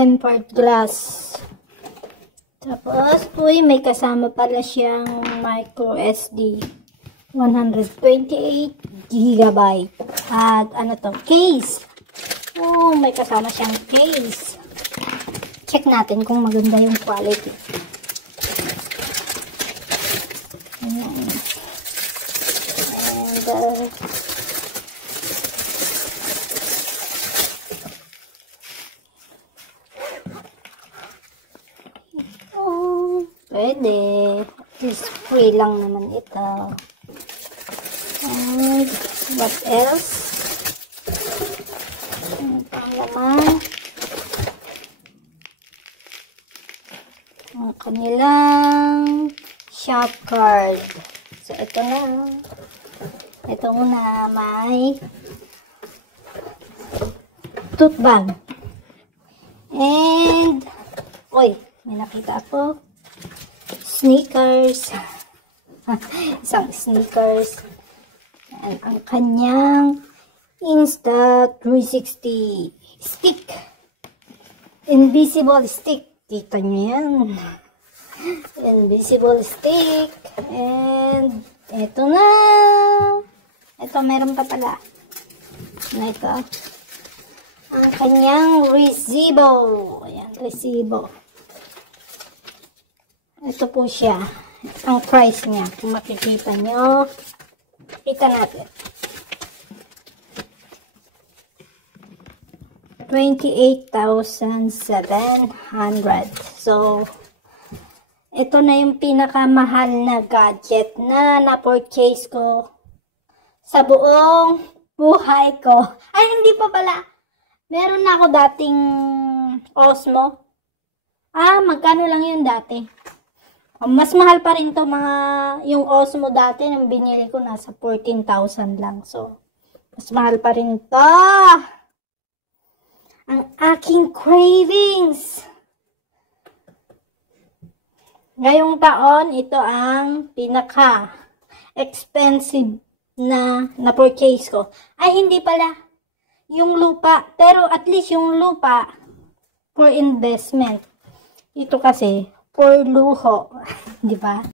tempered glass. Tapos, uy, may kasama pala siyang micro SD. 128 GB. At ano to? Case. Oh, may kasama siyang case. Check natin kung maganda yung quality. Ayan. And, pwede. Just free lang naman ito. And what else? Ang panglaman. Ang kanilang shop card. So, ito na. Ito muna may tote bag. And, oy, may nakita ako. Sneakers. Isang sneakers. And ang kanyang Insta360 stick. Invisible stick. Kita nyo yan. Invisible stick. And ito na. Ito meron pa pala. Na ito. Ang kanyang resibo. Ayan, resibo. Ito po siya. Ang price niya. Kung makikita nyo. Kita natin. 28,700. So, ito na yung pinakamahal na gadget na na-purchase ko sa buong buhay ko. Ay, hindi pa pala. Meron na ako dating Osmo. Magkano lang yun dati? Mas mahal pa rin to yung Osmo dati nang binili ko nasa 14,000 lang. So, mas mahal pa rin to. Ang aking cravings. Ngayong taon, ito ang pinaka-expensive na na-purchase ko. Ay, hindi pala. Yung lupa. Pero at least yung lupa for investment. Ito kasi for luho. Di ba?